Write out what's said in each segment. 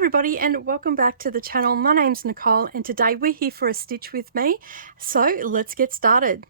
everybody, and welcome back to the channel. My name's Nicole and today we're here for a stitch with me. So let's get started.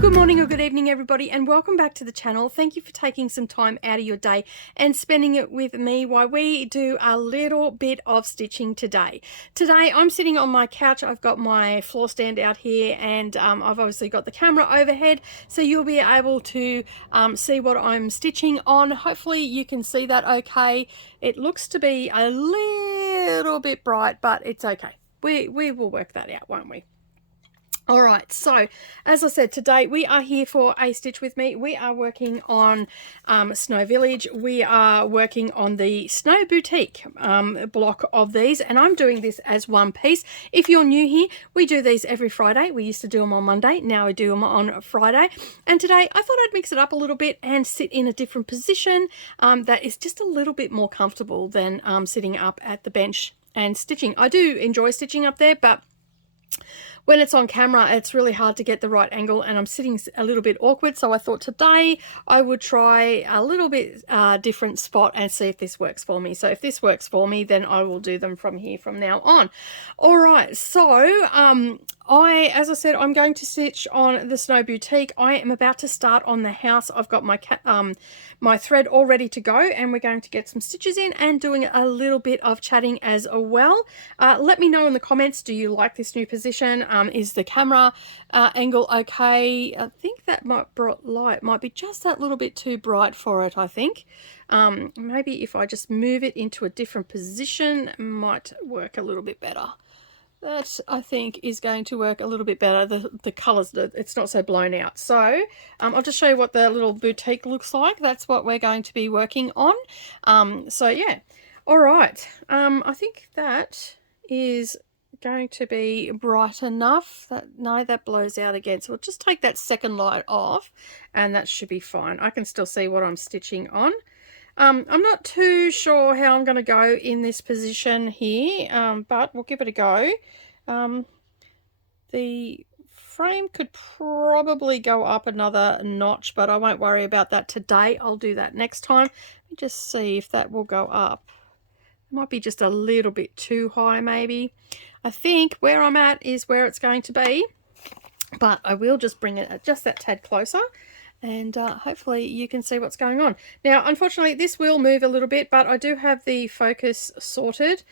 Good morning or good evening everybody, and welcome back to the channel. Thank you for taking some time out of your day and spending it with me while we do a little bit of stitching today. Today I'm sitting on my couch. I've got my floor stand out here, and I've obviously got the camera overhead, so you'll be able to see what I'm stitching on. Hopefully you can see that okay. It looks to be a little bit bright, but it's okay. We will work that out, won't we? Alright, so as I said, today we are here for a stitch with me. We are working on Snow Village. We are working on the Snow Boutique block of these, and I'm doing this as one piece. If you're new here, we do these every Friday. We used to do them on Monday, now we do them on Friday. And today I thought I'd mix it up a little bit and sit in a different position that is just a little bit more comfortable than sitting up at the bench and stitching. I do enjoy stitching up there, but when it's on camera, it's really hard to get the right angle, and I'm sitting a little bit awkward. So I thought today I would try a little bit different spot and see if this works for me. So if this works for me, then I will do them from here from now on. All right, so as I said, I'm going to stitch on the Snow Boutique. I am about to start on the house. I've got my my thread all ready to go, and we're going to get some stitches in and doing a little bit of chatting as well. Let me know in the comments, do you like this new position? Is the camera angle okay? I think that light might be just that little bit too bright for it, I think. Maybe if I just move it into a different position, it might work a little bit better. That, I think, is going to work a little bit better. The colours, it's not so blown out. So I'll just show you what the little boutique looks like. That's what we're going to be working on. So yeah, all right. I think that is going to be bright enough. That blows out again. So we'll just take that second light off, and that should be fine. I can still see what I'm stitching on. I'm not too sure how I'm going to go in this position here, but we'll give it a go. The frame could probably go up another notch, but I won't worry about that today. I'll do that next time. Let me just see if that will go up. It might be just a little bit too high maybe. I think where I'm at is where it's going to be, but I will just bring it just that tad closer, and hopefully you can see what's going on. Now, unfortunately, this will move a little bit, but I do have the focus sorted,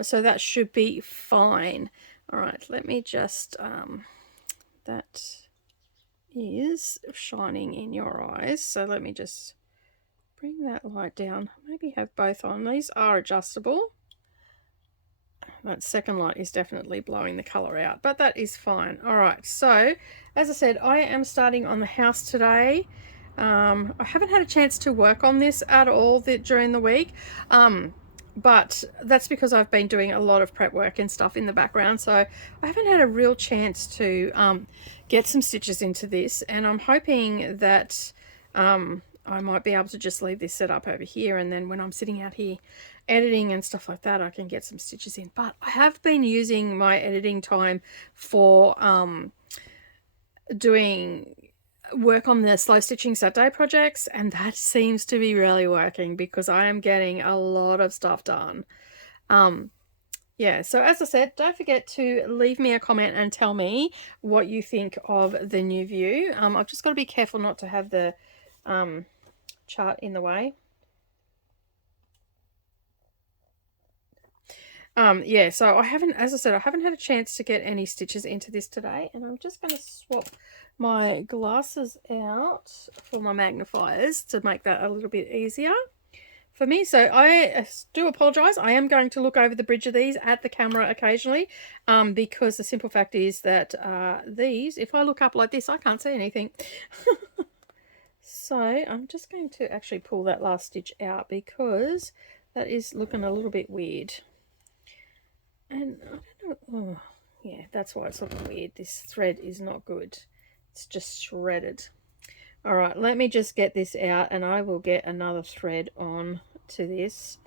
so that should be fine. All right, let me just, that is shining in your eyes, so let me just bring that light down. Maybe have both on. These are adjustable. That second light is definitely blowing the color out, but that is fine. All right, so as I said, I am starting on the house today. I haven't had a chance to work on this at all during the week, but that's because I've been doing a lot of prep work and stuff in the background, so I haven't had a real chance to get some stitches into this, and I'm hoping that I might be able to just leave this set up over here, and then when I'm sitting out here editing and stuff like that, I can get some stitches in. But I have been using my editing time for doing work on the slow stitching Saturday projects, and that seems to be really working because I am getting a lot of stuff done. Yeah, so as I said, don't forget to leave me a comment and tell me what you think of the new view. I've just got to be careful not to have the chart in the way. Yeah, so I haven't, as I said, I haven't had a chance to get any stitches into this today, and I'm just going to swap my glasses out for my magnifiers to make that a little bit easier for me. So I do apologize. I am going to look over the bridge of these at the camera occasionally, because the simple fact is that these, if I look up like this, I can't see anything. So I'm just going to actually pull that last stitch out because that is looking a little bit weird. And I don't know, oh, yeah, that's why it's looking weird. This thread is not good. It's just shredded. All right, let me just get this out, and I will get another thread on to this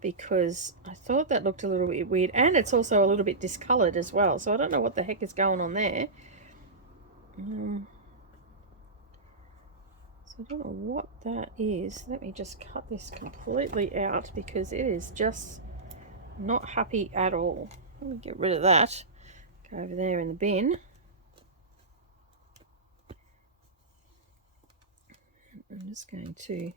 because I thought that looked a little bit weird, and it's also a little bit discolored as well, so I don't know what the heck is going on there. So I don't know what that is. Let me just cut this completely out because it is just not happy at all. Let me get rid of that. Go over there in the bin. I'm just going to,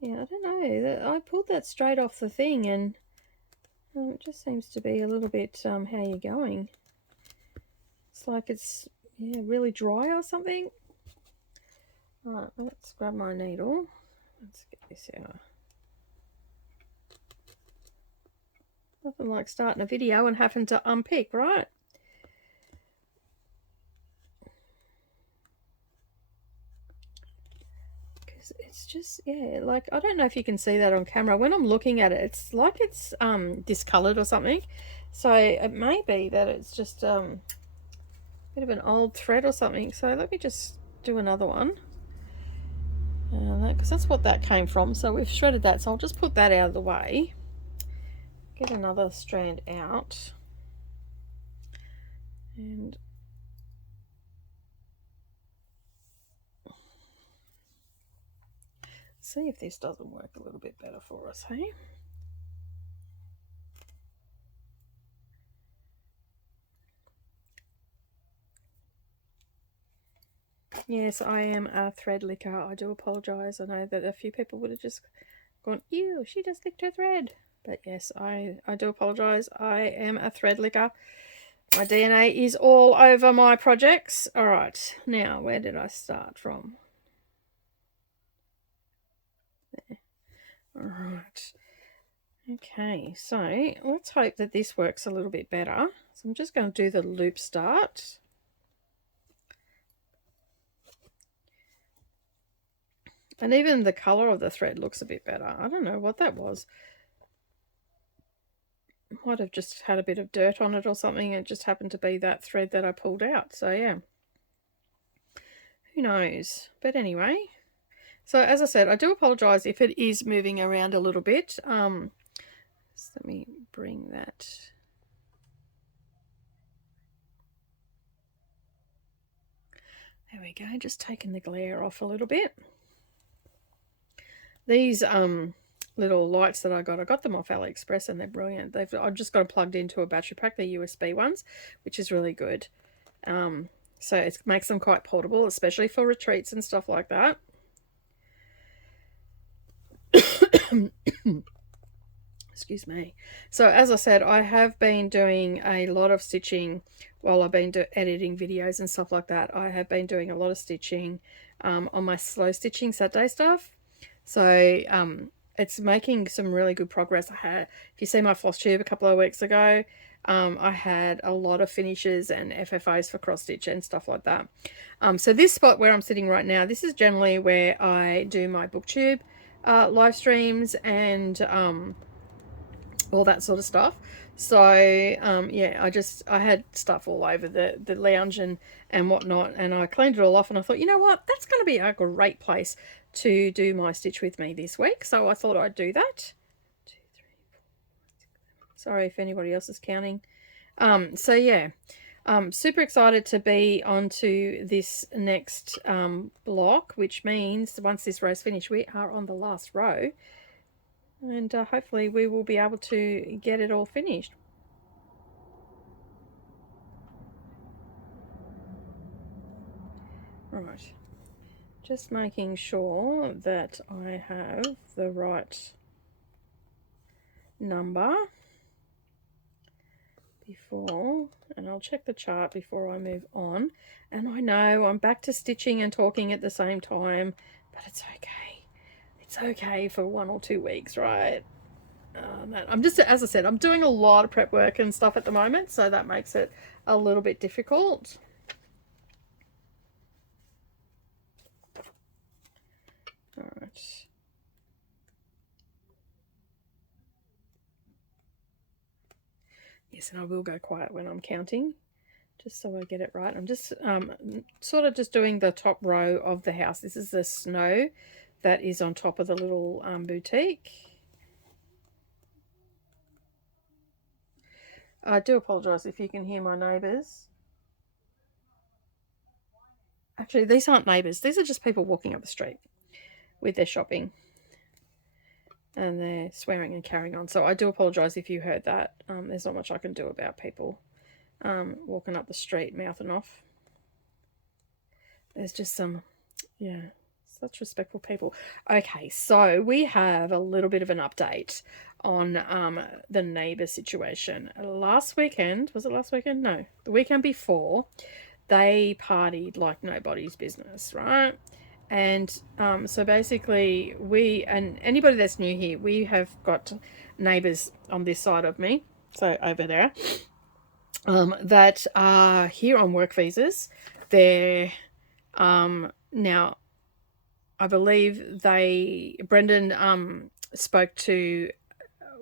yeah, I don't know, I pulled that straight off the thing, and it just seems to be a little bit, how you going? It's like it's, yeah, really dry or something. Alright, let's grab my needle. Let's get this out. Nothing like starting a video and having to unpick, right? Because it's just, yeah, like, I don't know if you can see that on camera. When I'm looking at it, it's like it's discolored or something. So it may be that it's just a bit of an old thread or something. So let me just do another one. Because that's what that came from. So we've shredded that. So I'll just put that out of the way. Get another strand out. And see if this doesn't work a little bit better for us, hey? Yes, I am a thread licker. I do apologise. I know that a few people would have just gone, ew, she just licked her thread. But yes, I do apologise. I am a thread licker. My DNA is all over my projects. All right, now where did I start from? There. All right. Okay, so let's hope that this works a little bit better. So I'm just going to do the loop start. And even the colour of the thread looks a bit better. I don't know what that was. Might have just had a bit of dirt on it or something. It just happened to be that thread that I pulled out. So yeah, who knows? But anyway, so as I said, I do apologise if it is moving around a little bit. So let me bring that. There we go. Just taking the glare off a little bit. These little lights that I got them off AliExpress, and they're brilliant. I've just got them plugged into a battery pack. They're USB ones, which is really good. So it makes them quite portable, especially for retreats and stuff like that. Excuse me. So as I said, I have been doing a lot of stitching while I've been editing videos and stuff like that. I have been doing a lot of stitching on my slow stitching Saturday stuff. So it's making some really good progress. If you see my floss tube a couple of weeks ago, I had a lot of finishes and FFOs for cross stitch and stuff like that. So this spot where I'm sitting right now, this is generally where I do my booktube live streams and all that sort of stuff. So yeah, I had stuff all over the lounge and whatnot, and I cleaned it all off, and I thought, you know what, that's going to be a great place to do my Stitch with me this week. So I thought I'd do that. 2, 3, 4, 5, 6, 7. Sorry if anybody else is counting. So yeah, super excited to be onto this next block, which means once this row's finished, we are on the last row. And hopefully we will be able to get it all finished. Right, just making sure that I have the right number before, and I'll check the chart before I move on. And I know I'm back to stitching and talking at the same time, but it's okay. It's okay for 1 or 2 weeks, right? I'm just, as I said, I'm doing a lot of prep work and stuff at the moment, so that makes it a little bit difficult. All right. Yes, and I will go quiet when I'm counting, just so I get it right. I'm just sort of just doing the top row of the house. This is the snow that is on top of the little boutique. I do apologise if you can hear my neighbours. Actually, these aren't neighbours. These are just people walking up the street with their shopping. And they're swearing and carrying on. So I do apologise if you heard that. There's not much I can do about people walking up the street, mouthing off. There's just some, yeah, such respectful people. Okay, so we have a little bit of an update on the neighbour situation. Last weekend, was it last weekend? No, the weekend before, they partied like nobody's business, right? And so basically we, and anybody that's new here, we have got neighbours on this side of me, so over there, that are here on work visas. They're now, I believe Brendan spoke to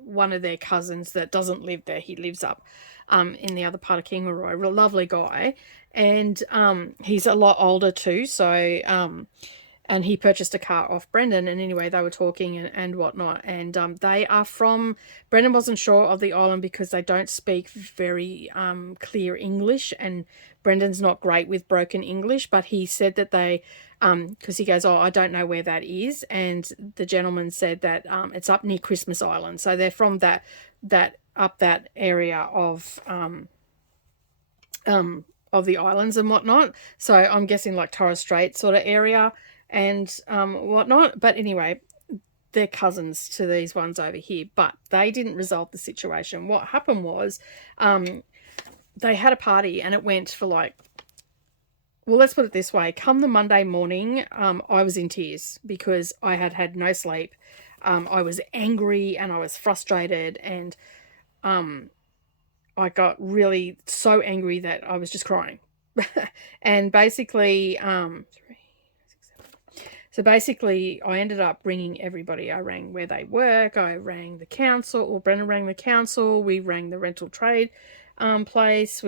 one of their cousins that doesn't live there. He lives up in the other part of Kingaroy, a lovely guy, and he's a lot older too, so and he purchased a car off Brendan, and anyway, they were talking and whatnot, and they are from, Brendan wasn't sure of the island because they don't speak very clear English, and Brendan's not great with broken English, but he said that they, because he goes, oh, I don't know where that is, and the gentleman said that it's up near Christmas Island, so they're from that up that area of the islands and whatnot, so I'm guessing like Torres Strait sort of area and whatnot. But anyway, they're cousins to these ones over here, but they didn't resolve the situation. What happened was they had a party and it went for like, well, let's put it this way. Come the Monday morning, I was in tears because I had had no sleep. I was angry and I was frustrated, and I got really so angry that I was just crying. And basically, so basically, I ended up ringing everybody. I rang where they work. I rang the council, or Brendan rang the council. We rang the rental trade place.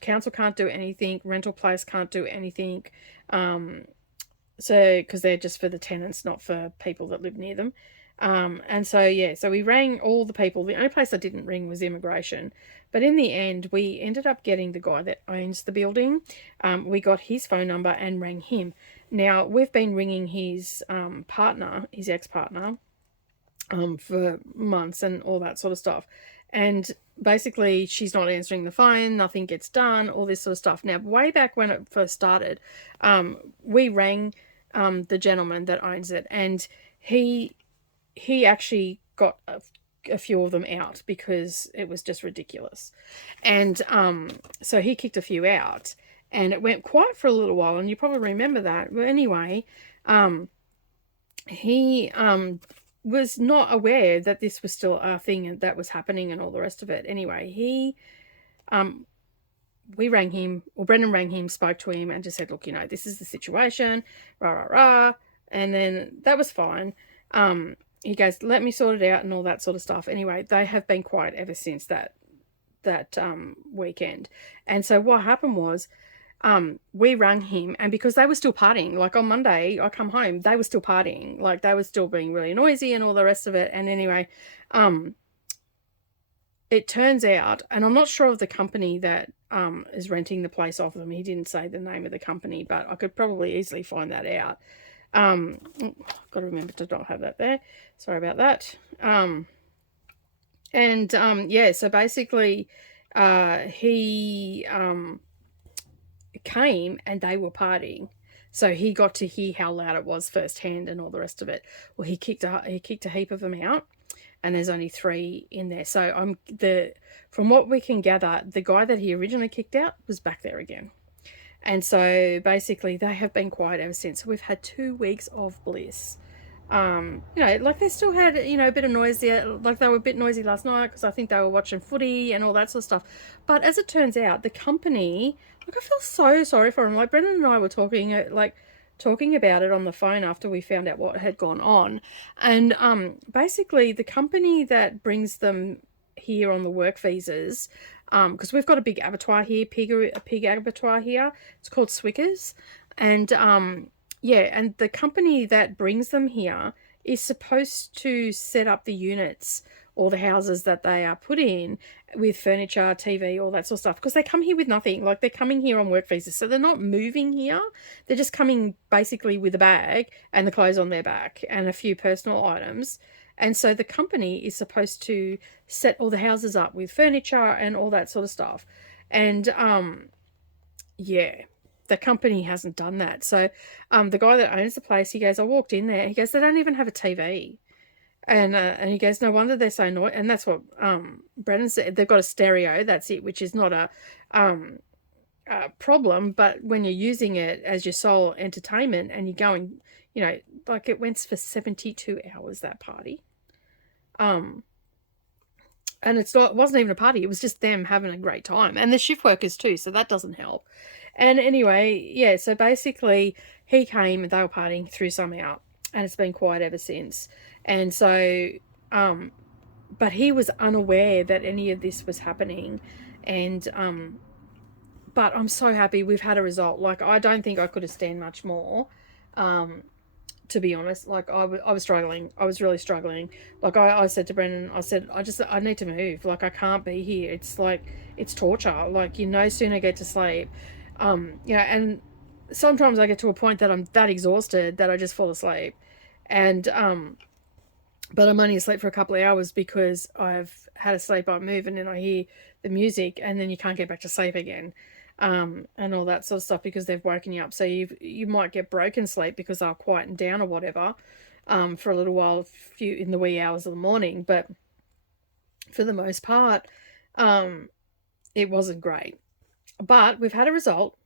Council can't do anything. Rental place can't do anything. So because they're just for the tenants, not for people that live near them. And so yeah, so we rang all the people. The only place I didn't ring was immigration. But in the end, we ended up getting the guy that owns the building. We got his phone number and rang him. Now, we've been ringing his partner, his ex-partner, for months and all that sort of stuff. And basically, she's not answering the phone, nothing gets done, all this sort of stuff. Now, way back when it first started, we rang the gentleman that owns it, and he actually got a few of them out because it was just ridiculous. And so he kicked a few out. And it went quiet for a little while, and you probably remember that. But anyway, he was not aware that this was still a thing that was happening and all the rest of it. Anyway, we rang him, or Brendan rang him, spoke to him, and just said, look, this is the situation, rah, rah, rah. And then that was fine. He goes, let me sort it out and all that sort of stuff. Anyway, they have been quiet ever since that weekend. And so what happened was, we rang him, and because they were still partying, like on Monday I come home, they were still partying, like they were still being really noisy and all the rest of it. And anyway, it turns out, and I'm not sure of the company that is renting the place off them. He didn't say the name of the company, but I could probably easily find that out. I've got to remember to not have that there. Sorry about that. Yeah, so basically he came and they were partying, so he got to hear how loud it was firsthand and all the rest of it. Well, he kicked a heap of them out, and there's only 3 in there. So from what we can gather, the guy that he originally kicked out was back there again. And so basically they have been quiet ever since. So we've had 2 weeks of bliss. Like they still had, a bit of noise there. Like they were a bit noisy last night because I think they were watching footy and all that sort of stuff. But as it turns out, the company, like I feel so sorry for them. Like Brendan and I were talking about it on the phone after we found out what had gone on. And basically the company that brings them here on the work visas, because we've got a big abattoir here, pig abattoir here. It's called Swickers. And and the company that brings them here is supposed to set up the units all the houses that they are put in with furniture, TV, all that sort of stuff, because they come here with nothing. Like, they're coming here on work visas, so they're not moving here. They're just coming basically with a bag and the clothes on their back and a few personal items. And so the company is supposed to set all the houses up with furniture and all that sort of stuff. And yeah, the company hasn't done that. So the guy that owns the place, he goes, I walked in there, he goes, they don't even have a TV. And he goes, no wonder they're so noisy. And that's what Brennan said. They've got a stereo, that's it, which is not a problem. But when you're using it as your sole entertainment and you're going, you know, like, it went for 72 hours, that party. And it wasn't even a party. It was just them having a great time. And the shift workers too, so that doesn't help. And anyway, yeah, so basically he came and they were partying through somehow. And it's been quiet ever since. And so, but he was unaware that any of this was happening. And, but I'm so happy we've had a result. Like, I don't think I could have stand much more. To be honest, like, I was struggling. I was really struggling. Like, I said to Brendan, I need to move. Like, I can't be here. It's like, it's torture. Like, you no sooner get to sleep. Yeah, and sometimes I get to a point that I'm that exhausted that I just fall asleep. And, but I'm only asleep for a couple of hours because I've had a sleep-eye move, and then I hear the music, and then you can't get back to sleep again. And all that sort of stuff, because they've woken you up. So you might get broken sleep because they'll quieten down or whatever, for a little while, in the wee hours of the morning. But for the most part, it wasn't great. But we've had a result.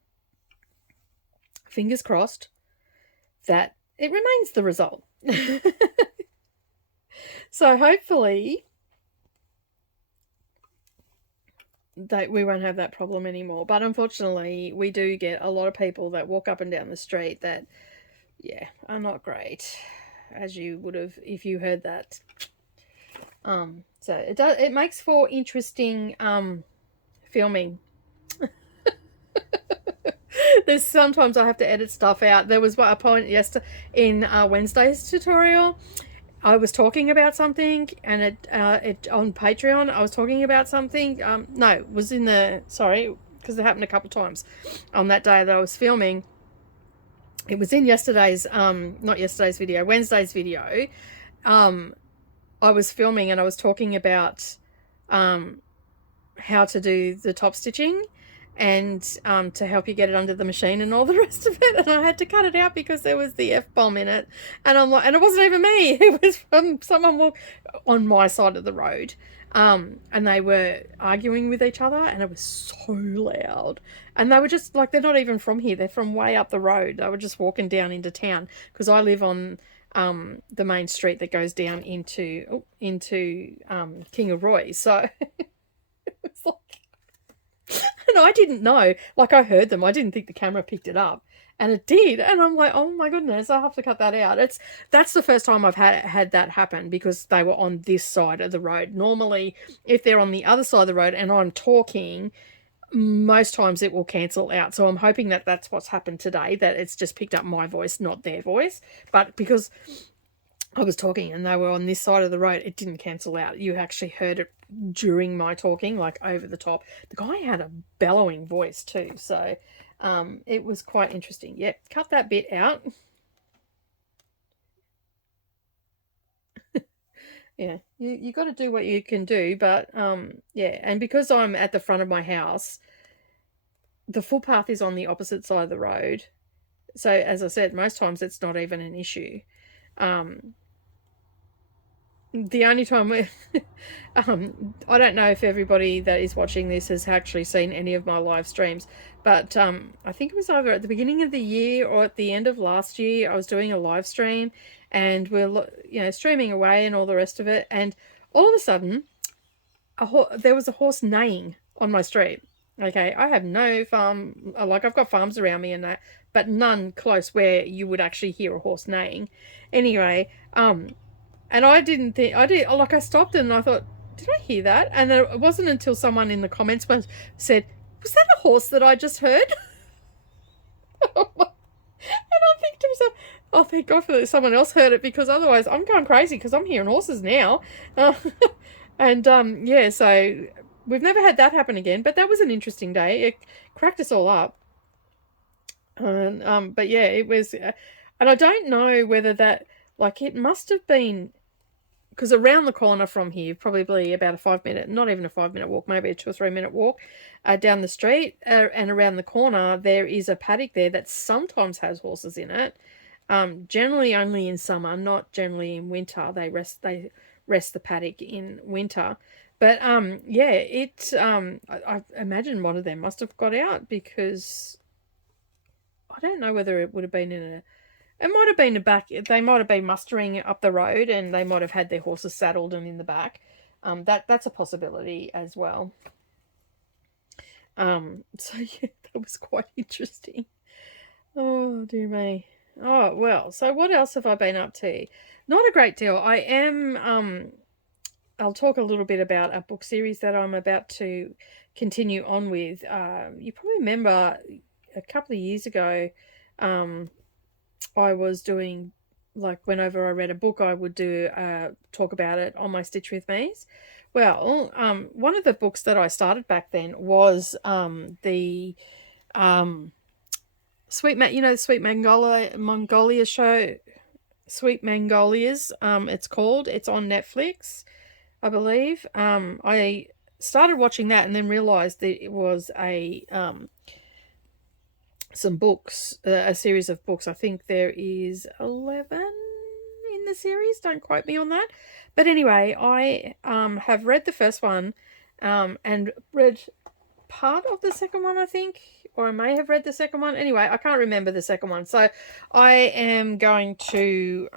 Fingers crossed that it remains the result. So hopefully that we won't have that problem anymore. But unfortunately, we do get a lot of people that walk up and down the street that, yeah, are not great, as you would have if you heard that. So it makes for interesting filming. There's sometimes I have to edit stuff out. There was a point yesterday in Wednesday's tutorial. I was talking about something, and it on Patreon, I was talking about something. No, it was in the, sorry, because it happened a couple of times on that day that I was filming. It was in yesterday's, not yesterday's video, Wednesday's video. I was filming and I was talking about how to do the top stitching, and to help you get it under the machine and all the rest of it. And I had to cut it out because there was the F-bomb in it. And I'm like, and it wasn't even me. It was from someone on my side of the road. And they were arguing with each other, and it was so loud. And they were just like, they're not even from here. They're from way up the road. They were just walking down into town, because I live on the main street that goes down into King of Roy. So it's like, and I didn't know, like, I heard them. I didn't think the camera picked it up, and it did. And I'm like, oh my goodness, I have to cut that out. That's the first time I've had that happen, because they were on this side of the road. Normally, if they're on the other side of the road and I'm talking, most times it will cancel out. So I'm hoping that that's what's happened today, that it's just picked up my voice, not their voice. But because I was talking and they were on this side of the road, it didn't cancel out. You actually heard it during my talking, like over the top. The guy had a bellowing voice too, so it was quite interesting. Yeah, cut that bit out. Yeah, you got to do what you can do. But yeah, and because I'm at the front of my house, the footpath is on the opposite side of the road. So as I said, most times it's not even an issue. The only time I don't know if everybody that is watching this has actually seen any of my live streams, but I think it was either at the beginning of the year or at the end of last year, I was doing a live stream, and we're, you know, streaming away and all the rest of it, and all of a sudden there was a horse neighing on my street. Okay, I have no farm, like, I've got farms around me and that, but none close where you would actually hear a horse neighing. Anyway, and I didn't think, I stopped and I thought, did I hear that? And then it wasn't until someone in the comments said, was that a horse that I just heard? And I think to myself, oh, thank God for that someone else heard it, because otherwise I'm going crazy, because I'm hearing horses now. And yeah, so we've never had that happen again, but that was an interesting day. It cracked us all up. And but yeah, it was, and I don't know whether that, like, it must have been because around the corner from here, probably about a 5 minute, not even a 5 minute walk, maybe a 2 or 3 minute walk down the street, and around the corner there is a paddock there that sometimes has horses in it. Generally only in summer, not generally in winter. They rest the paddock in winter. But yeah, I imagine one of them must have got out because I don't know whether it would have been in a. It might have been the back. They might have been mustering up the road, and they might have had their horses saddled and in the back. That's a possibility as well. So yeah, that was quite interesting. Oh dear me. Oh well. So what else have I been up to? Not a great deal. I am. I'll talk a little bit about a book series that I'm about to continue on with. You probably remember a couple of years ago. I was doing, like, whenever I read a book, I would do talk about it on my Stitch with Me's. Well, one of the books that I started back then was the Sweet Mongolia show, Sweet Mongolias. It's called. It's on Netflix, I believe. I started watching that and then realized that it was a some books, a series of books. I think there is 11 in the series. Don't quote me on that. But anyway, I have read the first one and read part of the second one, I think. Or I may have read the second one. Anyway, I can't remember the second one. So I am going to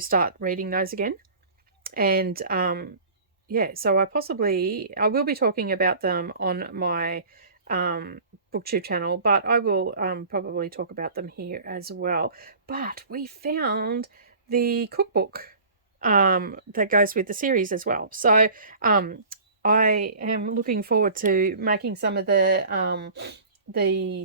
start reading those again. And yeah, so I will be talking about them on my booktube channel, but I will probably talk about them here as well. But we found the cookbook that goes with the series as well. So I am looking forward to making some of the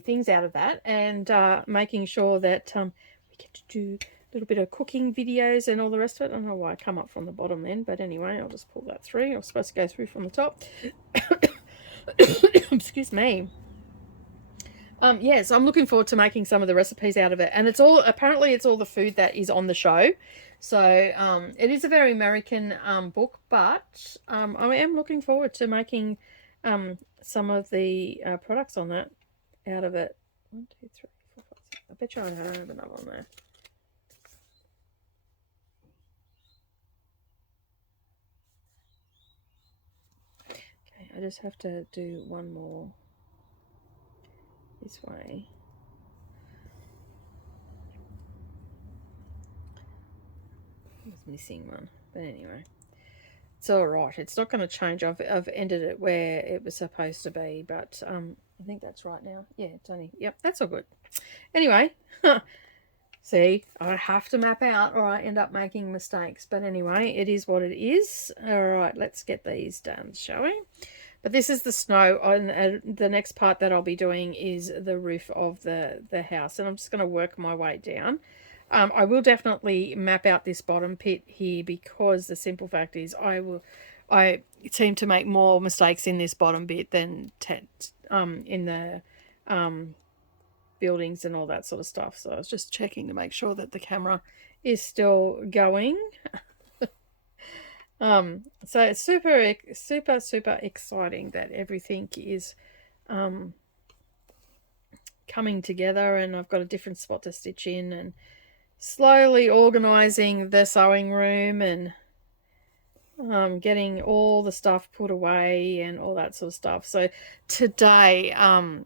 things out of that, and making sure that we get to do a little bit of cooking videos and all the rest of it. I don't know why I come up from the bottom then, but anyway, I'll just pull that through. I was supposed to go through from the top. Excuse me. Yes, I'm looking forward to making some of the recipes out of it, and it's all the food that is on the show. So it is a very American book, but I am looking forward to making some of the products on that out of it. 1, 2, 3, 4, 5, 6. I bet you I have another one there. Okay, I just have to do one more this way. I was missing one, but anyway, it's all right. It's not going to change. I've ended it where it was supposed to be, but I think that's right now. Yeah, it's only, yep, that's all good. Anyway, see, I have to map out or I end up making mistakes. But anyway, it is what it is. All right, let's get these done, shall we? But this is the snow. And the next part that I'll be doing is the roof of the house. And I'm just going to work my way down. I will definitely map out this bottom pit here, because the simple fact is I seem to make more mistakes in this bottom bit than in the buildings and all that sort of stuff. So I was just checking to make sure that the camera is still going. So it's super, super, super exciting that everything is coming together, and I've got a different spot to stitch in, and slowly organizing the sewing room, and getting all the stuff put away and all that sort of stuff. So today I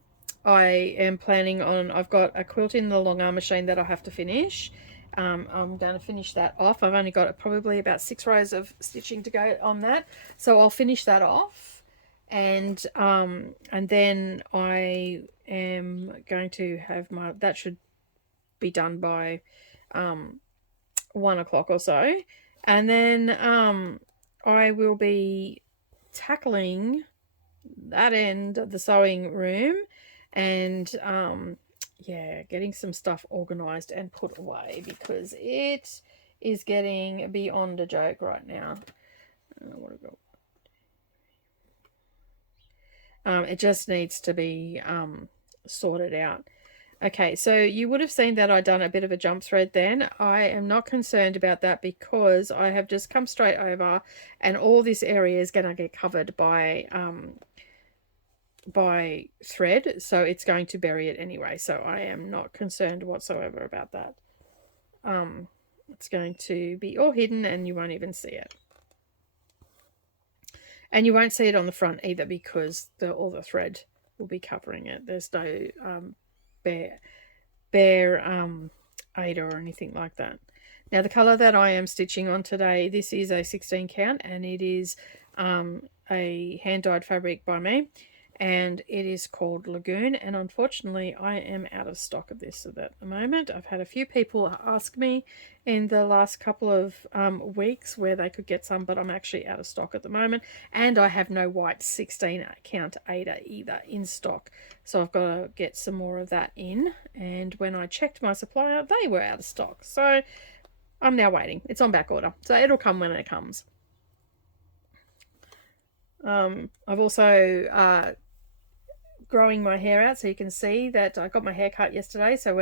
am planning on, I've got a quilt in the long arm machine that I have to finish. I'm going to finish that off. I've only got probably about 6 rows of stitching to go on that, so I'll finish that off, and then I am going to have that should be done by 1 o'clock or so, and then I will be tackling that end of the sewing room, and yeah, getting some stuff organized and put away, because it is getting beyond a joke right now. What have I got? It just needs to be sorted out. Okay, so you would have seen that I'd done a bit of a jump thread then. I am not concerned about that because I have just come straight over and all this area is going to get covered by thread, so it's going to bury it anyway, so I am not concerned whatsoever about that. It's going to be all hidden and you won't even see it. And you won't see it on the front either because all the thread will be covering it. There's no bare Ada or anything like that. Now the colour that I am stitching on today, this is a 16 count and it is a hand dyed fabric by me, and it is called Lagoon, and unfortunately I am out of stock of this at the moment. I've had a few people ask me in the last couple of weeks where they could get some, but I'm actually out of stock at the moment, and I have no white 16 count Ada either in stock, so I've got to get some more of that in. And when I checked my supplier, they were out of stock, so I'm now waiting. It's on back order, so it'll come when it comes. I've also growing my hair out, so you can see that I got my hair cut yesterday, so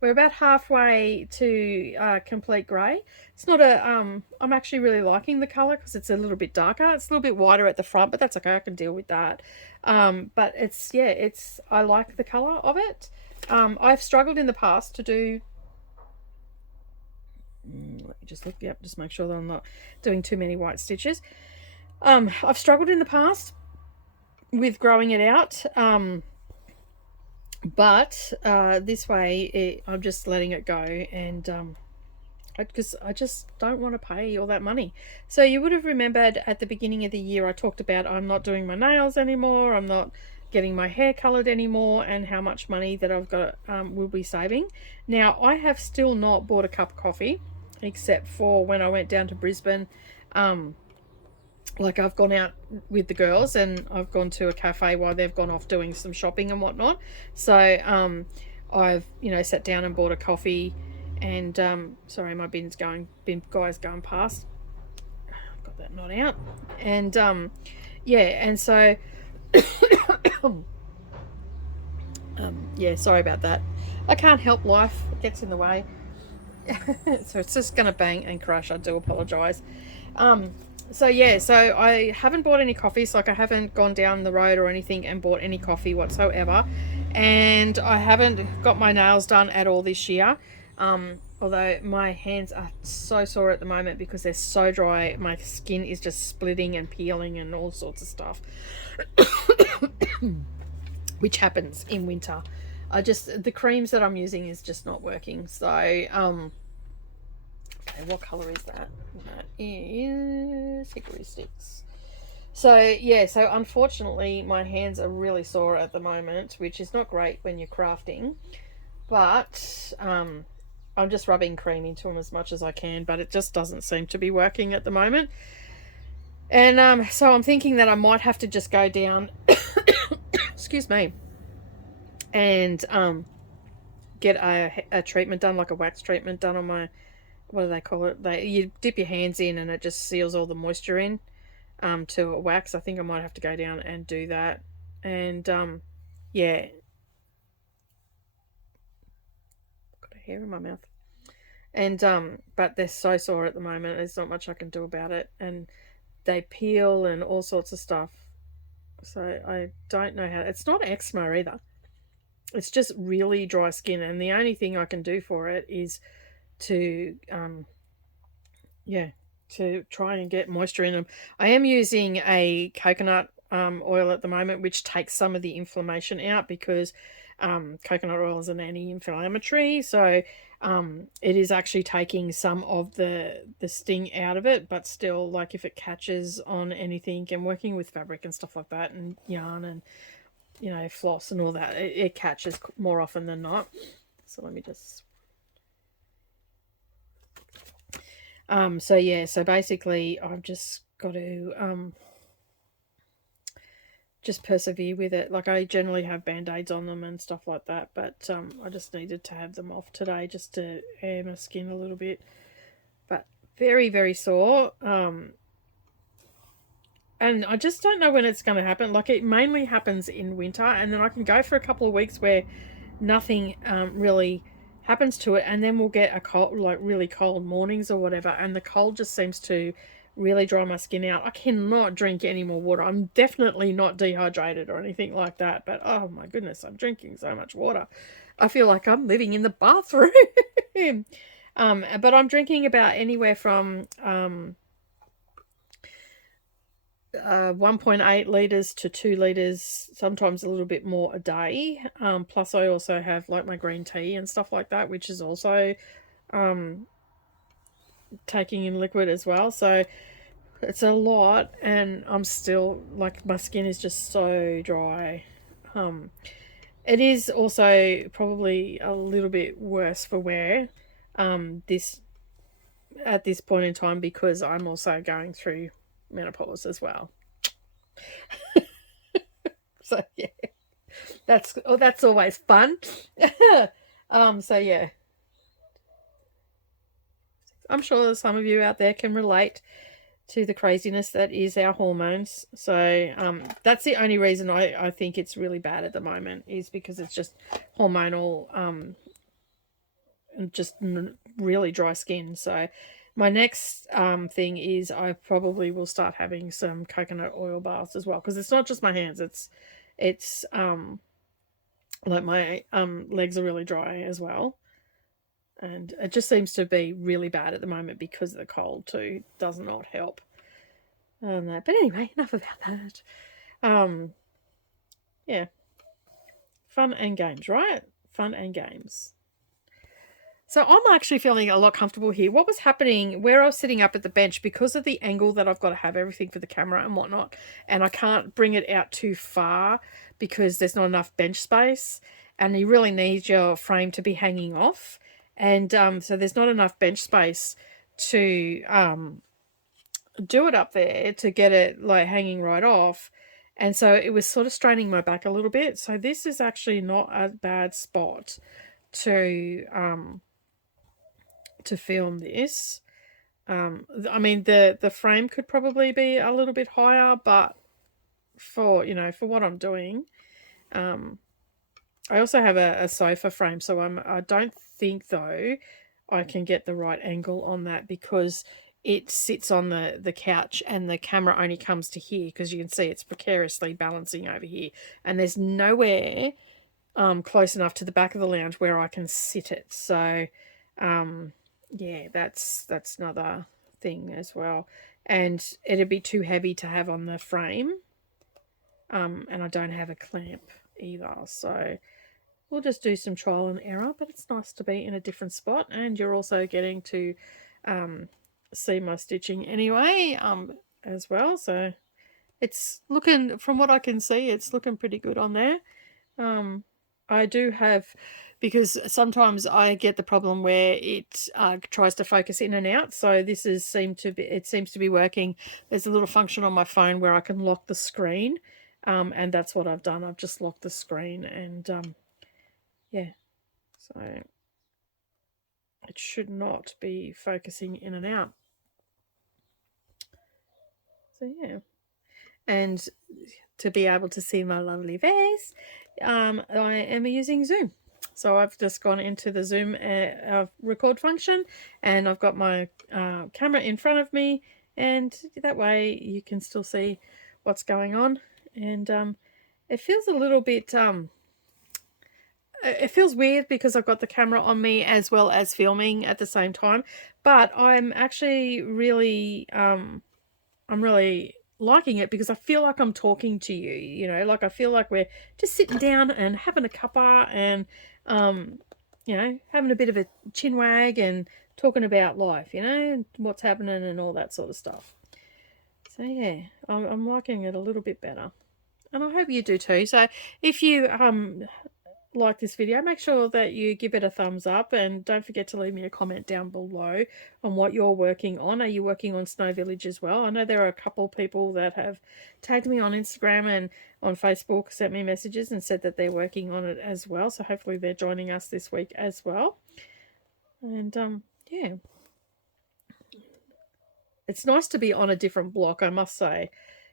we're about halfway to complete grey. It's not a I'm actually really liking the colour because it's a little bit darker. It's a little bit wider at the front, but that's okay, I can deal with that. But it's, yeah, I like the colour of it. I've struggled in the past to do, let me just look, yep, just make sure that I'm not doing too many white stitches. I've struggled in the past with growing it out, but this way I'm just letting it go, and because I just don't want to pay all that money. So you would have remembered at the beginning of the year I talked about I'm not doing my nails anymore, I'm not getting my hair colored anymore, and how much money that I've got will be saving. Now I have still not bought a cup of coffee, except for when I went down to Brisbane. Like I've gone out with the girls and I've gone to a cafe while they've gone off doing some shopping and whatnot. So I've, you know, sat down and bought a coffee, and sorry, my bin guy's going past. Got that knot out. And yeah, and so yeah, sorry about that. I can't help life, it gets in the way. So it's just gonna bang and crush. I do apologize. So yeah, so I haven't bought any coffees, like I haven't gone down the road or anything and bought any coffee whatsoever, and I haven't got my nails done at all this year, although my hands are so sore at the moment because they're so dry. My skin is just splitting and peeling and all sorts of stuff which happens in winter. The creams that I'm using is just not working. So okay, what color is that? That is Hickory Sticks. So yeah, so unfortunately my hands are really sore at the moment, which is not great when you're crafting, but I'm just rubbing cream into them as much as I can, but it just doesn't seem to be working at the moment. And so I'm thinking that I might have to just go down excuse me, and get a treatment done, like a wax treatment done on my, what do they call it? You dip your hands in and it just seals all the moisture in to a wax. I think I might have to go down and do that. And yeah, got a hair in my mouth. And but they're so sore at the moment, there's not much I can do about it, and they peel and all sorts of stuff. So I don't know how. It's not eczema either, it's just really dry skin, and the only thing I can do for it is to yeah, to try and get moisture in them. I am using a coconut oil at the moment, which takes some of the inflammation out, because coconut oil is an anti-inflammatory, so it is actually taking some of the sting out of it. But still, like, if it catches on anything, and working with fabric and stuff like that, and yarn and, you know, floss and all that, it catches more often than not. So let me just so yeah, so basically I've just got to just persevere with it. Like, I generally have band-aids on them and stuff like that, but I just needed to have them off today just to air my skin a little bit. But very, very sore. And I just don't know when it's going to happen. Like, it mainly happens in winter, and then I can go for a couple of weeks where nothing really happens to it, and then we'll get a cold, like really cold mornings or whatever, and the cold just seems to really dry my skin out. I cannot drink any more water. I'm definitely not dehydrated or anything like that, but oh my goodness, I'm drinking so much water. I feel like I'm living in the bathroom. But I'm drinking about anywhere from 1.8 litres to 2 litres, sometimes a little bit more a day. Plus I also have like my green tea and stuff like that, which is also taking in liquid as well. So it's a lot, and I'm still, like, my skin is just so dry. It is also probably a little bit worse for wear this at this point in time, because I'm also going through menopause as well. So yeah, that's always fun. So yeah, I'm sure some of you out there can relate to the craziness that is our hormones. So that's the only reason I think it's really bad at the moment, is because it's just hormonal and just really dry skin. So my next thing is I probably will start having some coconut oil baths as well, because it's not just my hands, it's like my legs are really dry as well, and it just seems to be really bad at the moment because of the cold too. Does not help. But anyway, enough about that. Yeah, fun and games, right? Fun and games. So I'm actually feeling a lot comfortable here. What was happening where I was sitting up at the bench, because of the angle that I've got to have everything for the camera and whatnot, and I can't bring it out too far because there's not enough bench space, and you really need your frame to be hanging off. And so there's not enough bench space to do it up there, to get it like hanging right off. And so it was sort of straining my back a little bit. So this is actually not a bad spot to film this. I mean, the frame could probably be a little bit higher, but for what I'm doing, I also have a sofa frame, so I don't think though I can get the right angle on that, because it sits on the couch and the camera only comes to here, because you can see it's precariously balancing over here, and there's nowhere close enough to the back of the lounge where I can sit it. So yeah, that's another thing as well, and it'd be too heavy to have on the frame, and I don't have a clamp either, so we'll just do some trial and error. But it's nice to be in a different spot, and you're also getting to see my stitching anyway as well. So it's looking, from what I can see, it's looking pretty good on there. I do have, because sometimes I get the problem where it tries to focus in and out. So this seems to be working. There's a little function on my phone where I can lock the screen, and that's what I've done. I've just locked the screen, and yeah, so it should not be focusing in and out. So yeah, and to be able to see my lovely face, I am using Zoom. So I've just gone into the Zoom record function, and I've got my camera in front of me, and that way you can still see what's going on. And it feels a little bit it feels weird because I've got the camera on me as well as filming at the same time, but I'm actually really I'm really liking it, because I feel like I'm talking to you, like I feel like we're just sitting down and having a cuppa, and having a bit of a chin wag and talking about life, and what's happening and all that sort of stuff. So yeah, I'm liking it a little bit better, and I hope you do too. So if you like this video, make sure that you give it a thumbs up, and don't forget to leave me a comment down below on what you're working on. Are you working on Snow Village as well? I know there are a couple of people that have tagged me on Instagram and on Facebook, sent me messages and said that they're working on it as well, so hopefully they're joining us this week as well. And yeah, it's nice to be on a different block, I must say.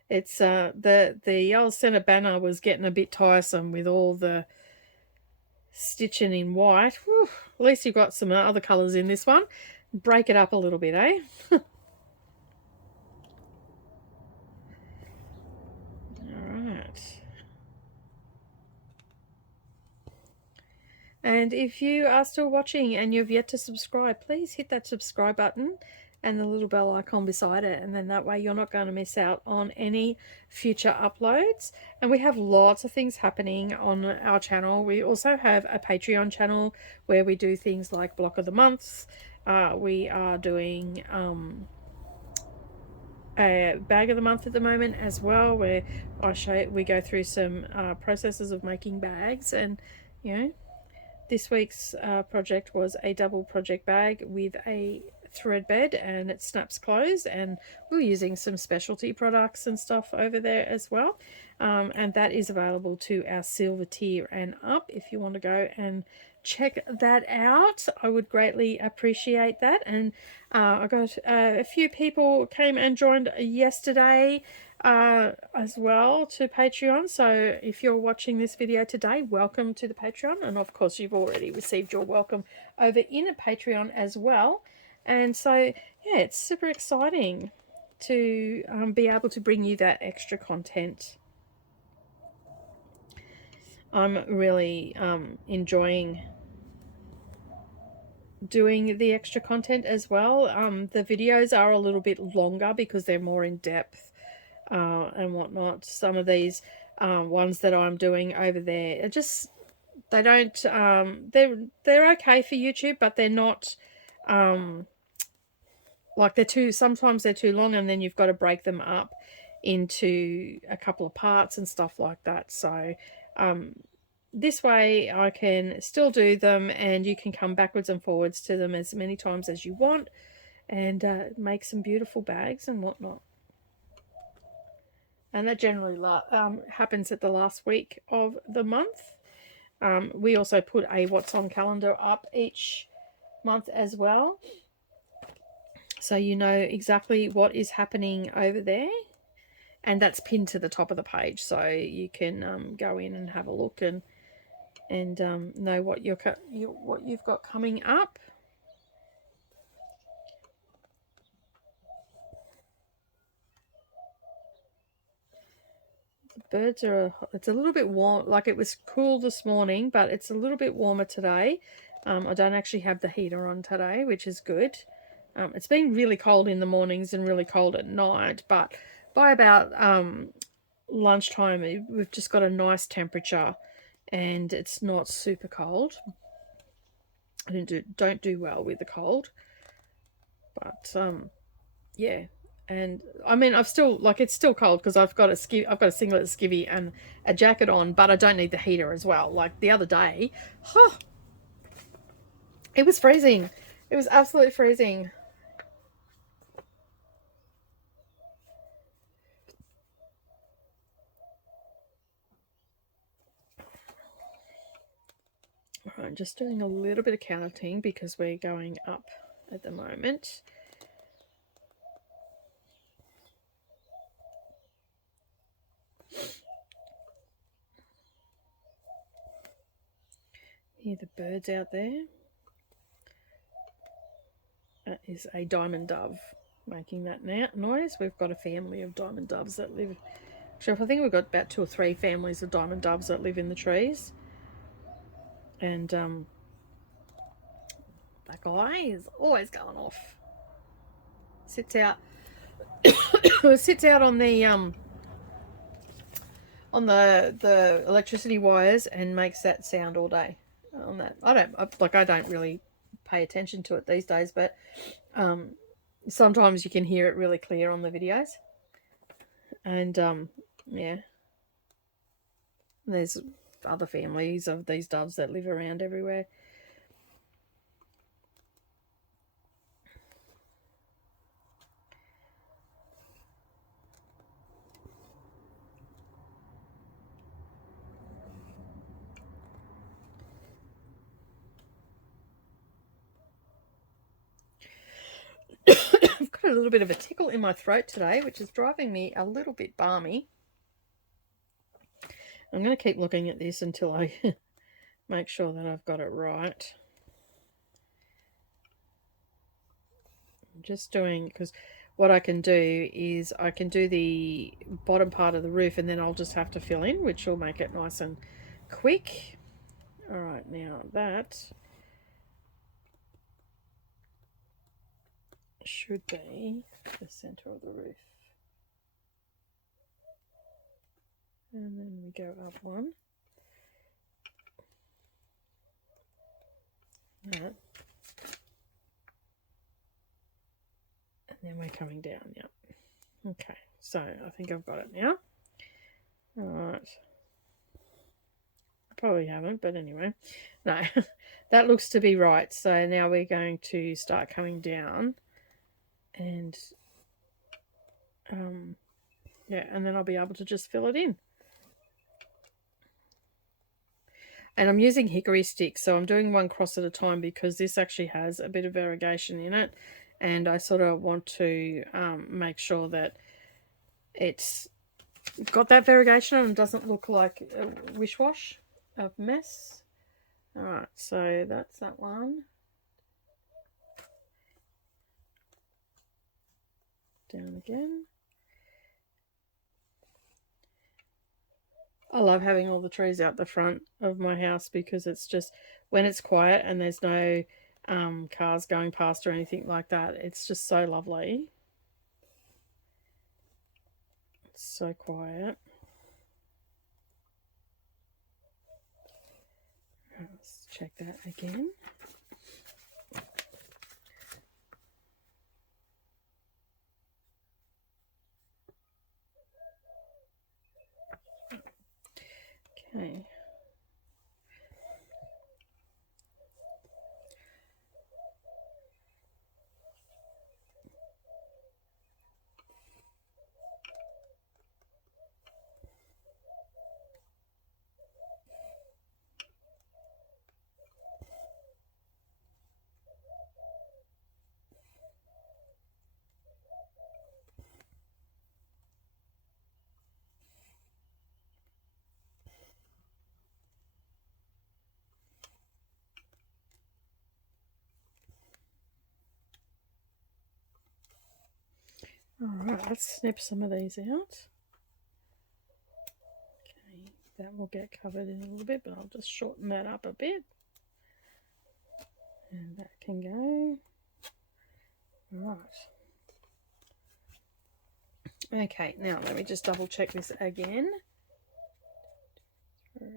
It's the old centre banner was getting a bit tiresome with all the stitching in white. Whew, at least you've got some other colours in this one. Break it up a little bit, eh? Alright. And if you are still watching and you've yet to subscribe, please hit that subscribe button and the little bell icon beside it, and then that way you're not going to miss out on any future uploads. And we have lots of things happening on our channel. We also have a Patreon channel where we do things like block of the months. We are doing a bag of the month at the moment as well, where we go through some processes of making bags. And you know, this week's project was a double project bag with a thread bed, and it snaps closed, and we're using some specialty products and stuff over there as well, and that is available to our silver tier and up. If you want to go and check that out, I would greatly appreciate that. And I got a few people came and joined yesterday as well to Patreon. So if you're watching this video today, welcome to the Patreon, and of course you've already received your welcome over in a Patreon as well. And so yeah, it's super exciting to be able to bring you that extra content. I'm really enjoying doing the extra content as well. The videos are a little bit longer because they're more in depth and whatnot. Some of these ones that I'm doing over there are just, they don't they're okay for YouTube, but they're not like sometimes they're too long, and then you've got to break them up into a couple of parts and stuff like that. So this way I can still do them, and you can come backwards and forwards to them as many times as you want, and make some beautiful bags and whatnot. And that generally happens at the last week of the month. We also put a what's on calendar up each month as well, so you know exactly what is happening over there, and that's pinned to the top of the page, so you can go in and have a look and know what you've got coming up. The birds are, it's a little bit warm, like it was cool this morning, but it's a little bit warmer today. I don't actually have the heater on today, which is good. It's been really cold in the mornings and really cold at night, but by about lunchtime we've just got a nice temperature, and it's not super cold. I don't do well with the cold, but yeah. And I mean, I've still, like, it's still cold because I've got a singlet, a skivvy and a jacket on, but I don't need the heater as well. Like the other day, it was freezing. It was absolutely freezing. Alright, just doing a little bit of counting because we're going up at the moment. Hear the birds out there. That is a diamond dove making that noise. We've got a family of diamond doves that live. Actually, I think we've got about 2 or 3 families of diamond doves that live in the trees. And that guy is always going off. Sits out on the electricity wires and makes that sound all day. On that, I don't really pay attention to it these days, but sometimes you can hear it really clear on the videos. And yeah, there's other families of these doves that live around everywhere. I've got a a little bit of a tickle in my throat today, which is driving me a little bit balmy. I'm going to keep looking at this until I make sure that I've got it right. I'm just doing, because what I can do is I can do the bottom part of the roof and then I'll just have to fill in, which will make it nice and quick. All right, now that should be the center of the roof. And then we go up one. That. And then we're coming down, yep. Okay, so I think I've got it now. All right. Probably haven't, but anyway. No, that looks to be right. So now we're going to start coming down. And, yeah, and then I'll be able to just fill it in. And I'm using hickory sticks, so I'm doing one cross at a time because this actually has a bit of variegation in it. And I sort of want to make sure that it's got that variegation and doesn't look like a wish-wash of mess. All right, so that's that one. Down again. I love having all the trees out the front of my house because it's just, when it's quiet and there's no cars going past or anything like that, it's just so lovely. It's so quiet. Let's check that again. Okay. Alright, let's snip some of these out. Okay, that will get covered in a little bit, but I'll just shorten that up a bit. And that can go. Right. Okay, now let me just double check this again. 3.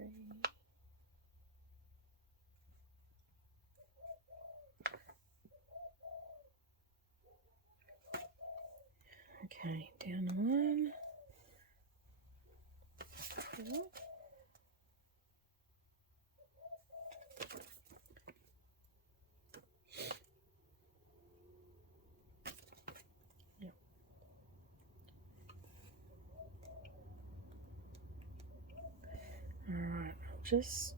Okay, down 1. 4. Yep. Alright, just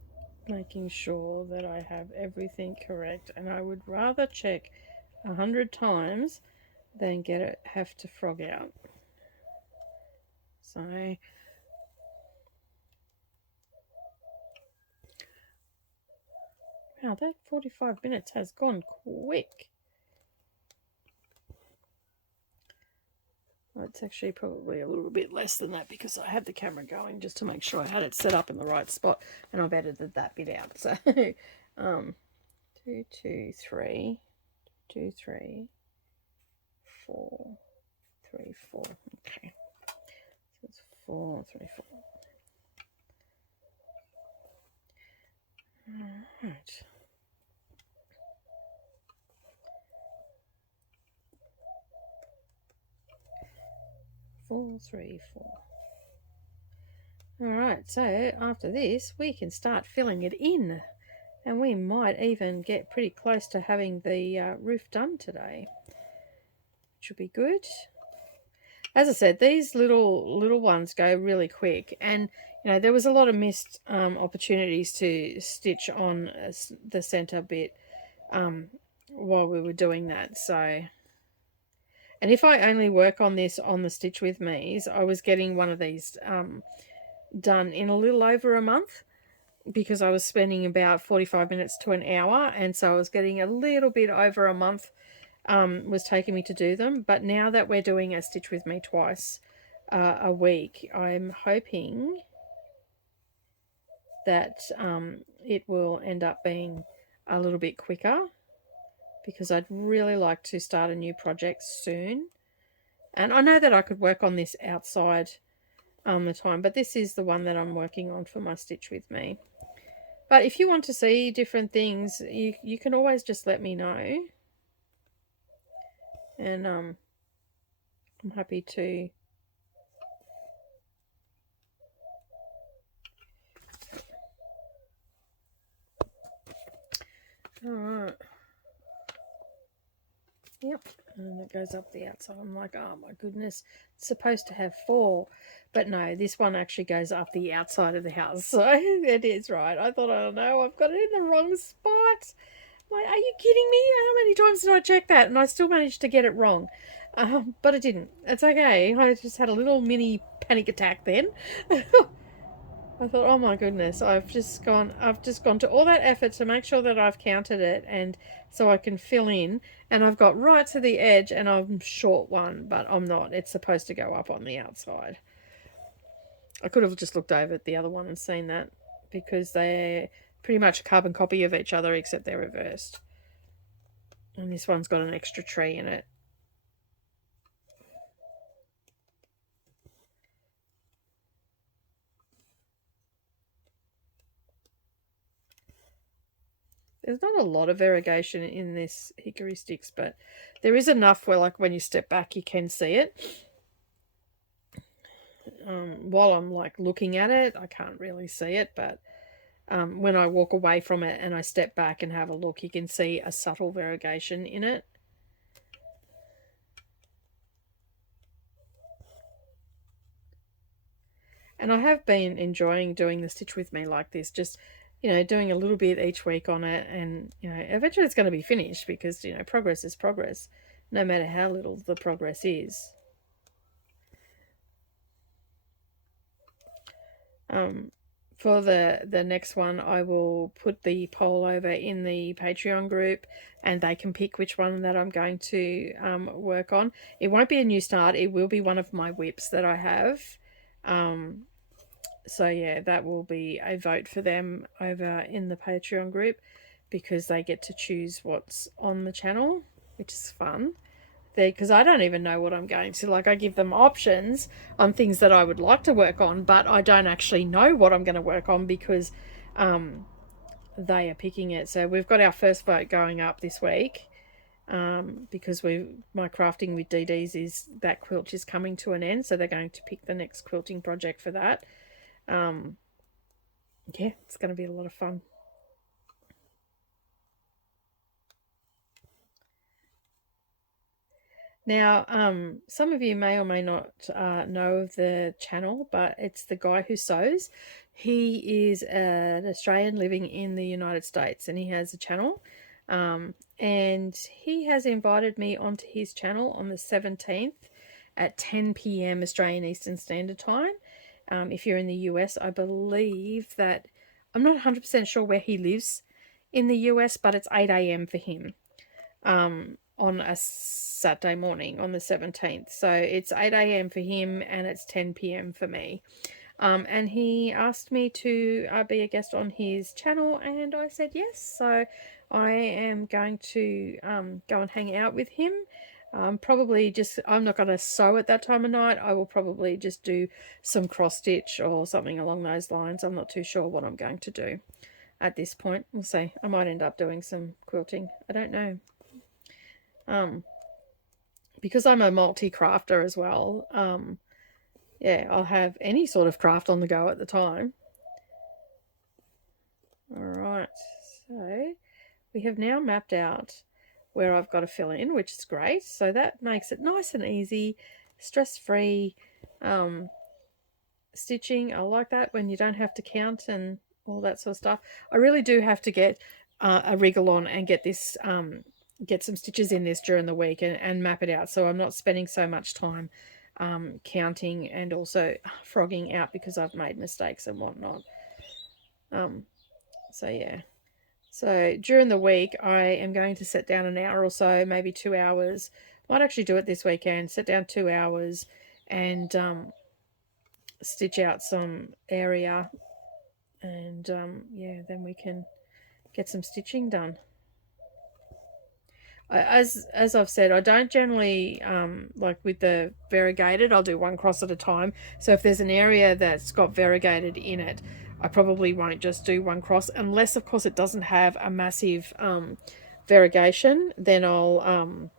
making sure that I have everything correct, and I would rather check 100 times than have to frog out. So wow, that 45 minutes has gone quick. Well, it's actually probably a little bit less than that because I had the camera going just to make sure I had it set up in the right spot, and I've edited that bit out. So 2, 2, 3, 2, 3, 4, 3, 4. Okay, so it's 4, 3, 4. All right. Four, 3, 4. All right, so after this we can start filling it in, and we might even get pretty close to having the roof done today, which will be good. As I said, these little ones go really quick, and you know there was a lot of missed opportunities to stitch on the center bit while we were doing that. So, And if I only work on this on the Stitch With Me's, I was getting one of these done in a little over a month, because I was spending about 45 minutes to an hour, and so I was getting a little bit over a month was taking me to do them. But now that we're doing a Stitch With Me twice a week, I'm hoping that it will end up being a little bit quicker, because I'd really like to start a new project soon. And I know that I could work on this outside the time, but this is the one that I'm working on for my Stitch With Me. But if you want to see different things, you can always just let me know. And I'm happy to alright. Yep, and it goes up the outside. I'm like, oh my goodness, it's supposed to have 4, but no, this one actually goes up the outside of the house, so it is right. I thought, oh no, I've got it in the wrong spot. Like, are you kidding me? How many times did I check that? And I still managed to get it wrong. But it didn't. It's okay. I just had a little mini panic attack then. I thought, oh my goodness, I've just gone to all that effort to make sure that I've counted it, and so I can fill in, and I've got right to the edge, and I'm short one, but I'm not. It's supposed to go up on the outside. I could have just looked over at the other one and seen that, because they're pretty much a carbon copy of each other, except they're reversed. And this one's got an extra tree in it. There's not a lot of variegation in this hickory sticks, but there is enough where, like, when you step back, you can see it. While I'm like looking at it, I can't really see it, but when I walk away from it and I step back and have a look, you can see a subtle variegation in it. And I have been enjoying doing the Stitch With Me like this, just, you know, doing a little bit each week on it, and, you know, eventually it's going to be finished, because, you know, progress is progress, no matter how little the progress is. For the next one, I will put the poll over in the Patreon group, and they can pick which one that I'm going to work on. It won't be a new start. It will be one of my whips that I have. So yeah, that will be a vote for them over in the Patreon group, because they get to choose what's on the channel, which is fun. Because I don't even know what I'm going to, like, I give them options on things that I would like to work on, but I don't actually know what I'm going to work on, because they are picking it. So we've got our first vote going up this week, because my crafting with DD's is, that quilt is coming to an end, so they're going to pick the next quilting project for that. Yeah, it's going to be a lot of fun. Now, some of you may or may not know of the channel, but it's The Guy Who Sews. He is an Australian living in the United States, and he has a channel. And he has invited me onto his channel on the 17th at 10 p.m. Australian Eastern Standard Time. If you're in the US, I believe that, I'm not 100% sure where he lives in the US, but it's 8 a.m. for him. On a Saturday morning on the 17th. So it's 8 a.m. for him, and it's 10 p.m. for me. And he asked me to be a guest on his channel, and I said yes. So I am going to go and hang out with him. Probably just, I'm not going to sew at that time of night. I will probably just do some cross stitch or something along those lines. I'm not too sure what I'm going to do at this point. We'll see. I might end up doing some quilting. I don't know. Because I'm a multi-crafter as well, yeah, I'll have any sort of craft on the go at the time. Alright, so we have now mapped out where I've got to fill in, which is great. So that makes it nice and easy, stress-free stitching. I like that, when you don't have to count and all that sort of stuff. I really do have to get a wriggle on and get this get some stitches in this during the week and map it out, so I'm not spending so much time counting and also frogging out because I've made mistakes and whatnot. So yeah, so during the week I am going to sit down an hour or so, maybe 2 hours. Might actually do it this weekend, sit down 2 hours and stitch out some area, and yeah, then we can get some stitching done. As I've said, I don't generally like with the variegated, I'll do one cross at a time. So if there's an area that's got variegated in it, I probably won't just do one cross, unless of course it doesn't have a massive variegation. Then I'll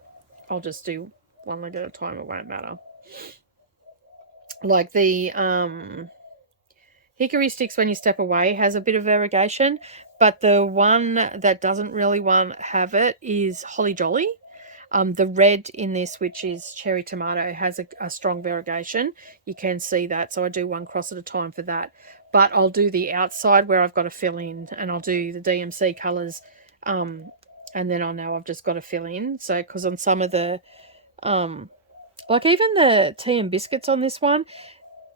just do one leg at a time. It won't matter. Like the Hickory Sticks When You Step Away has a bit of variegation, but the one that doesn't really have it is Holly Jolly. The red in this, which is cherry tomato, has a strong variegation. You can see that, so I do one cross at a time for that. But I'll do the outside where I've got to fill in, and I'll do the DMC colours, and then I know I've just got to fill in. So, because on some of the, like even the tea and biscuits on this one,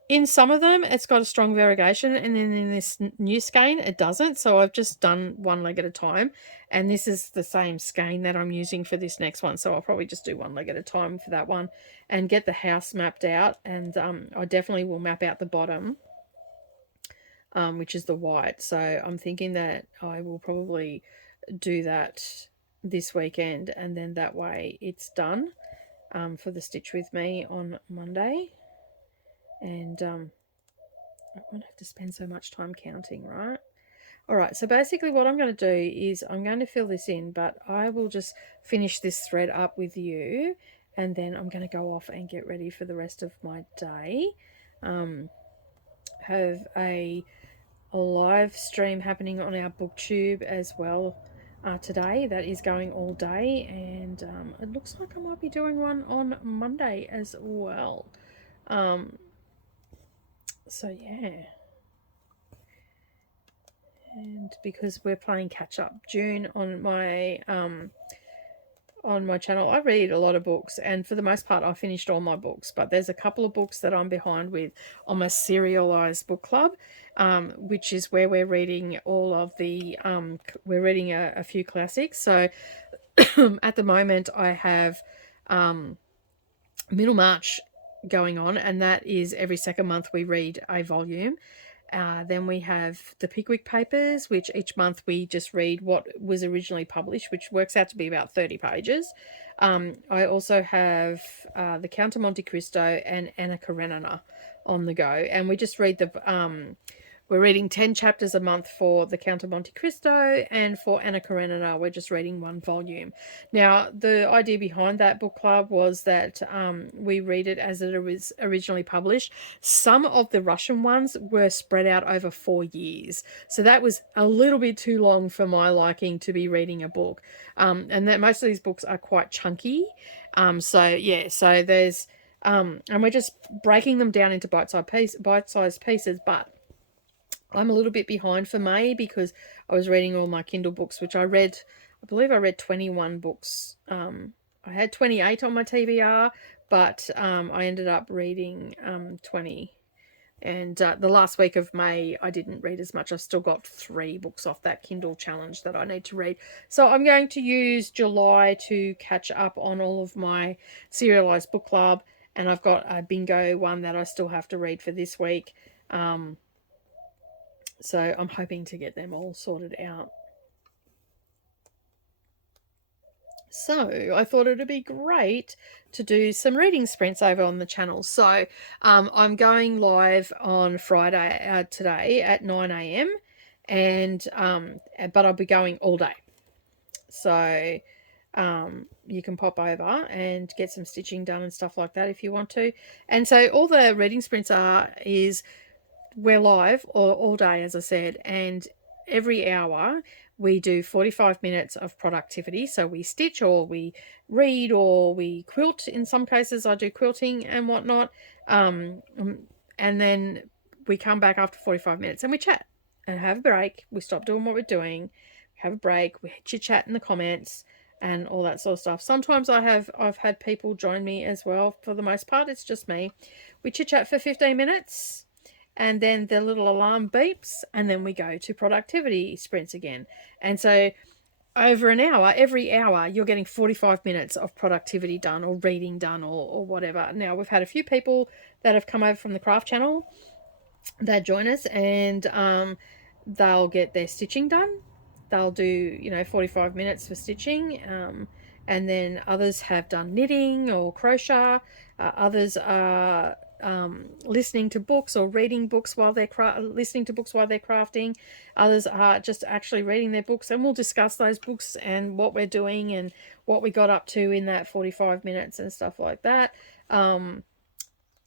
in some of them, it's got a strong variegation, and then in this new skein, it doesn't. So I've just done one leg at a time, and this is the same skein that I'm using for this next one. So I'll probably just do one leg at a time for that one and get the house mapped out. And I definitely will map out the bottom, which is the white. So I'm thinking that I will probably do that this weekend, and then that way it's done for the Stitch With Me on Monday. And I won't have to spend so much time counting, right? All right, so basically what I'm going to do is I'm going to fill this in, but I will just finish this thread up with you, and then I'm going to go off and get ready for the rest of my day. Have a live stream happening on our booktube as well today. That is going all day, and it looks like I might be doing one on Monday as well. So yeah, and because we're playing catch up June on my channel, I read a lot of books, and for the most part I finished all my books, but there's a couple of books that I'm behind with on my serialized book club, which is where we're reading all of the we're reading a few classics. So at the moment I have Middlemarch going on, and that is every second month we read a volume. Then we have the Pickwick Papers, which each month we just read what was originally published, which works out to be about 30 pages. I also have the Count of Monte Cristo and Anna Karenina on the go, and we just read the we're reading 10 chapters a month for the Count of Monte Cristo, and for Anna Karenina we're just reading one volume. Now, the idea behind that book club was that we read it as it was originally published. Some of the Russian ones were spread out over 4 years, so that was a little bit too long for my liking to be reading a book, and that most of these books are quite chunky. So yeah, so there's and we're just breaking them down into bite-sized pieces, but I'm a little bit behind for May because I was reading all my Kindle books, which I believe I read 21 books. I had 28 on my TBR, but I ended up reading 20. And the last week of May, I didn't read as much. I've still got 3 books off that Kindle challenge that I need to read. So I'm going to use July to catch up on all of my serialized book club. And I've got a bingo one that I still have to read for this week. So I'm hoping to get them all sorted out. So I thought it would be great to do some reading sprints over on the channel. So I'm going live on Friday today at 9 a.m. and but I'll be going all day. So you can pop over and get some stitching done and stuff like that if you want to. And so all the reading sprints is we're live all day, as I said, and every hour we do 45 minutes of productivity. So we stitch, or we read, or we quilt. In some cases I do quilting and whatnot, and then we come back after 45 minutes and we chat and have a break. We stop doing what we're doing, have a break, we chit chat in the comments, and all that sort of stuff. Sometimes I've had people join me as well. For the most part, it's just me. We chit chat for 15 minutes, and then the little alarm beeps, and then we go to productivity sprints again. And so over an hour, every hour, you're getting 45 minutes of productivity done, or reading done, or whatever. Now, we've had a few people that have come over from the craft channel that join us, and they'll get their stitching done. They'll do 45 minutes for stitching, and then others have done knitting or crochet. Others are listening to books or reading books while they're listening to books while they're crafting. Others are just actually reading their books, and we'll discuss those books and what we're doing and what we got up to in that 45 minutes and stuff like that.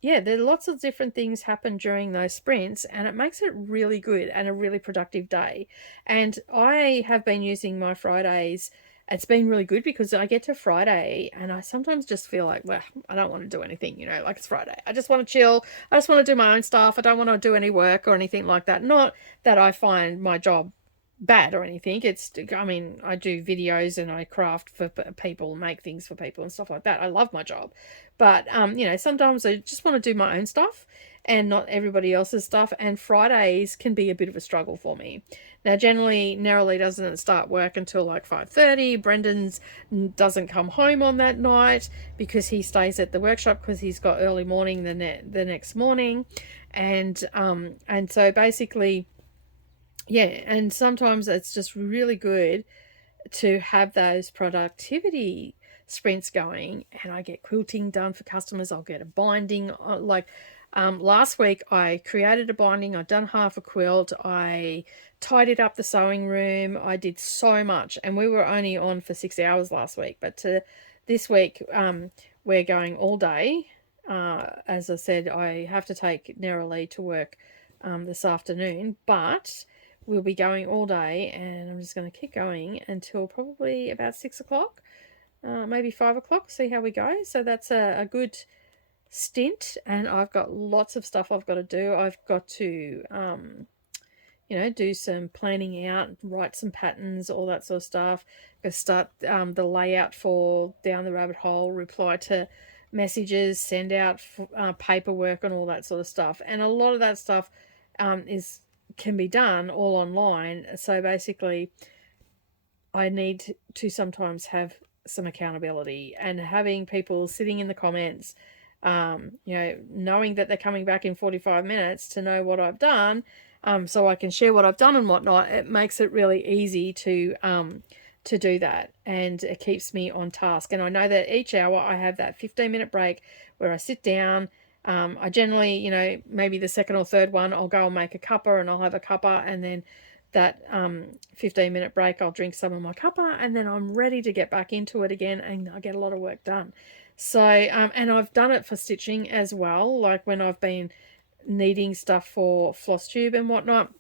Yeah, there are lots of different things happen during those sprints, and it makes it really good and a really productive day. And I have been using my Fridays. It's been really good because I get to Friday and I sometimes just feel like, well, I don't want to do anything, like it's Friday. I just want to chill. I just want to do my own stuff. I don't want to do any work or anything like that. Not that I find my job bad or anything. I do videos and I craft for people, make things for people and stuff like that. I love my job, but sometimes I just want to do my own stuff and not everybody else's stuff, and Fridays can be a bit of a struggle for me. Now, generally Narrowly doesn't start work until like 5:30. Brendan's doesn't come home on that night because he stays at the workshop because he's got early morning the next morning, and so basically, yeah, and sometimes it's just really good to have those productivity sprints going, and I get quilting done for customers. I'll get a binding. Last week I created a binding. I'd done half a quilt. I tidied up the sewing room. I did so much, and we were only on for 6 hours last week. But this week we're going all day. As I said, I have to take Narrowly to work this afternoon, but we'll be going all day, and I'm just going to keep going until probably about 6 o'clock, maybe 5 o'clock, see how we go. So that's a good stint, and I've got lots of stuff I've got to do. I've got to, do some planning out, write some patterns, all that sort of stuff. I've got to start the layout for Down the Rabbit Hole, reply to messages, send out paperwork and all that sort of stuff. And a lot of that stuff can be done all online. So basically I need to sometimes have some accountability, and having people sitting in the comments, knowing that they're coming back in 45 minutes to know what I've done, so I can share what I've done and whatnot. It makes it really easy to do that, and it keeps me on task. And I know that each hour I have that 15-minute break where I sit down. I generally, maybe the second or third one, I'll go and make a cuppa, and I'll have a cuppa, and then that 15-minute break, I'll drink some of my cuppa, and then I'm ready to get back into it again, and I get a lot of work done. So, and I've done it for stitching as well, like when I've been needing stuff for floss tube and whatnot,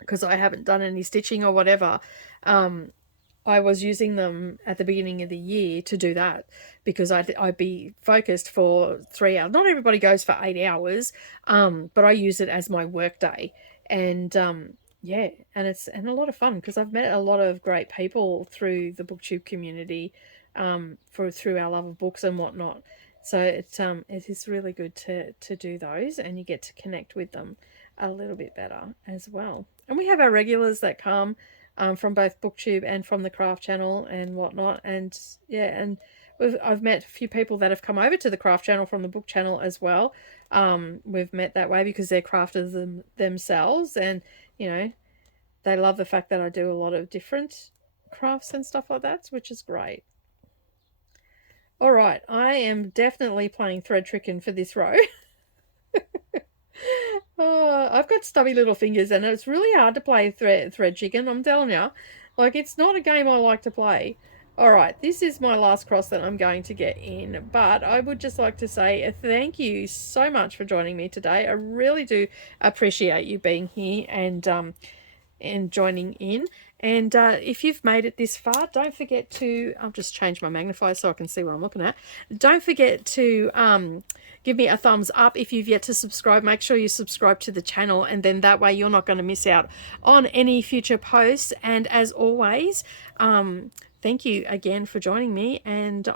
because I haven't done any stitching or whatever. I was using them at the beginning of the year to do that, because I'd be focused for 3 hours. Not everybody goes for 8 hours, but I use it as my work day. And yeah, and it's a lot of fun, because I've met a lot of great people through the booktube community, through our love of books and whatnot. So it is really good to do those, and you get to connect with them a little bit better as well. And we have our regulars that come from both booktube and from the craft channel and whatnot. And yeah, and I've met a few people that have come over to the craft channel from the book channel as well. We've met that way because they're crafters themselves, and they love the fact that I do a lot of different crafts and stuff like that, which is great. All right, I am definitely playing thread tricking for this row. I've got stubby little fingers, and it's really hard to play thread chicken, I'm telling you. Like, it's not a game I like to play. All right, this is my last cross that I'm going to get in, but I would just like to say thank you so much for joining me today. I really do appreciate you being here and joining in. And if you've made it this far, don't forget to, I'll just change my magnifier so I can see what I'm looking at. Don't forget to give me a thumbs up. If you've yet to subscribe, make sure you subscribe to the channel, and then that way you're not going to miss out on any future posts. And as always, thank you again for joining me. And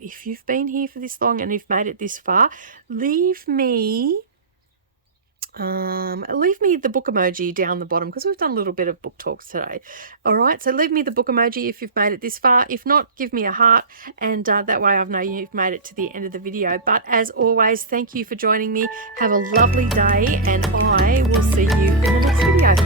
if you've been here for this long and you've made it this far, leave me the book emoji down the bottom, because we've done a little bit of book talks today. All right, so leave me the book emoji if you've made it this far. If not, give me a heart, and that way I know you've made it to the end of the video. But as always, thank you for joining me. Have a lovely day, and I will see you in the next video.